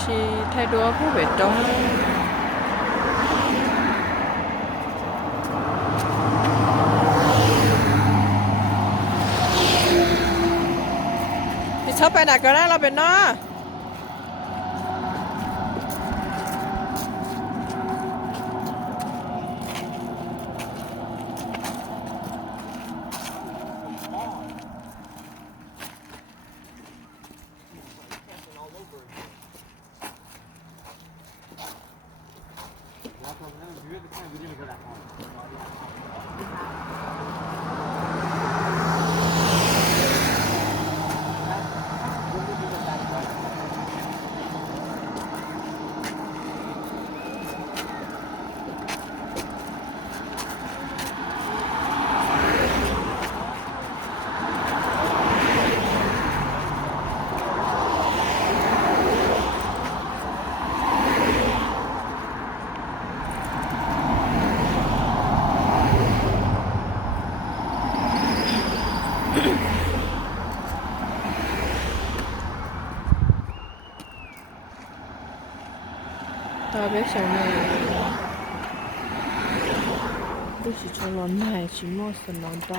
ရှိထိုက်တော့ဖို့ပဲတောင်းဒီချပ်ไปน่ะก็ได้เราเป็นเนาะ特别想念，就是从老奶去莫是能到。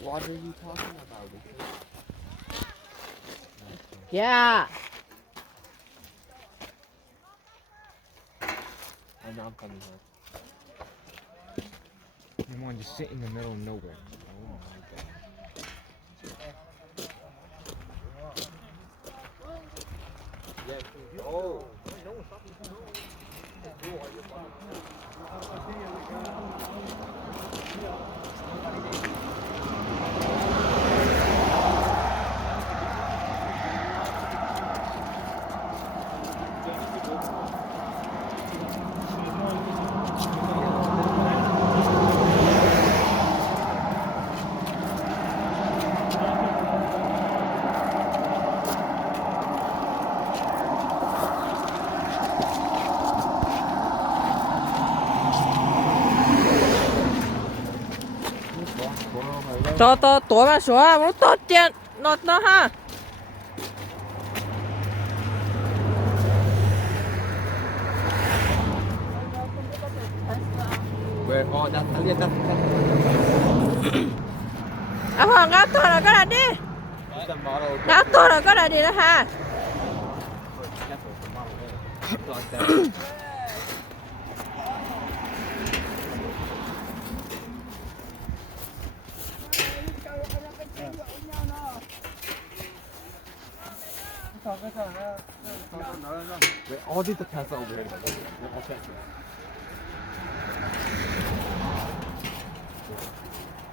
What are you talking about? Yeah. I'm not coming here. You want to sit in the middle of nowhere. Oh my god. Yeah. Oh. to tuổi mà số muốn tốt tiền nốt nó ha Where all that that à hoàng gác tôi là cái này đi that's the model. gác tôi là cái này đi đó ha Like that. Wait, all these are cats over here. They're all cats.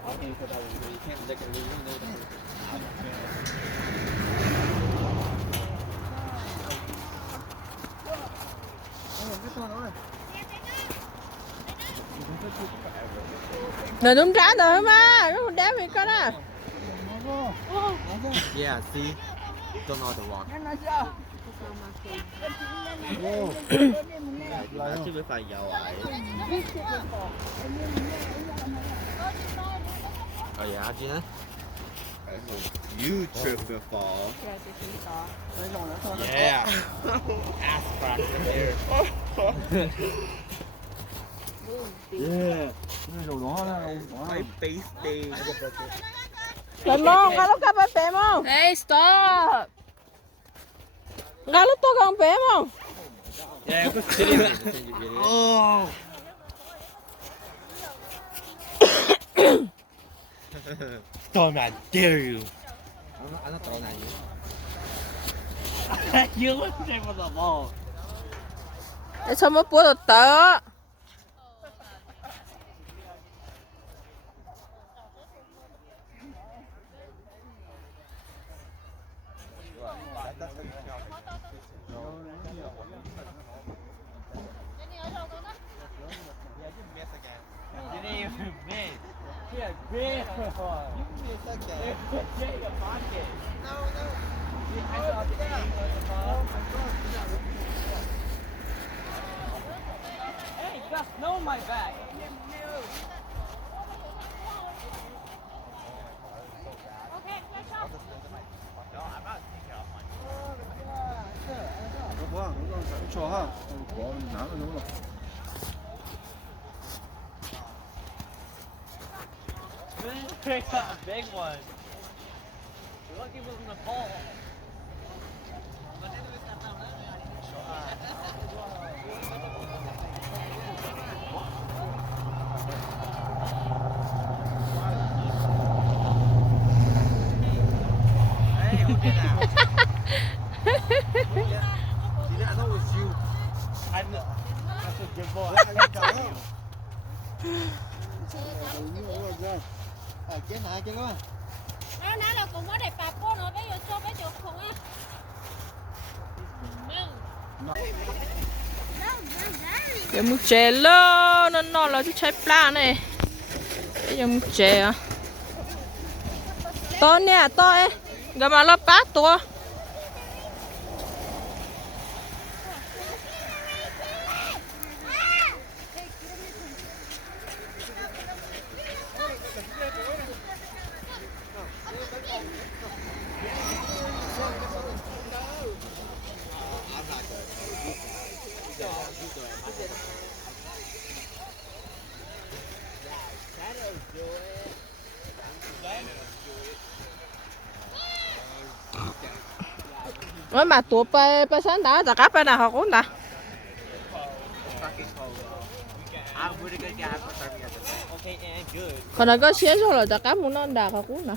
Okay, so that you can't look at me. Này đúng trái rồi mà nó còn đéo gì con à Yeah, see? Don't know how to walk. Chứ mới phải giàu ấy. Oh yeah, Gina? You trip and fall. Yeah. Ass cracker here. Yeah. My face day. Lên mông, gà lúc cà bè bè mông hey stop gà lúc tôi còn bè mông Yeah, go sit in there. Oh. Storm, I dare you. I'm not throwing at you. You look like with the ball. để sao mới bố được tớ Pick up a big one. You're lucky it wasn't a ball. Hey, look at that. I know it was you. I know. That's a good ball. Cái luôn. Nó nói là cũng có đẹp bạc cô nữa bây giờ cho bây giờ không á. cái mũ chè lớn nó là chú trái pla này cái mũ chè à to nè to ấy gà mà nó bát to Ôi mà tụi pe sáng đã ta cắp nào họ cũng đã I'm really good guy for 30 minutes. Okay, and good. còn là có xé rồi là ta cắp muốn nó đà họ cũng đã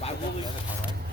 Why will we?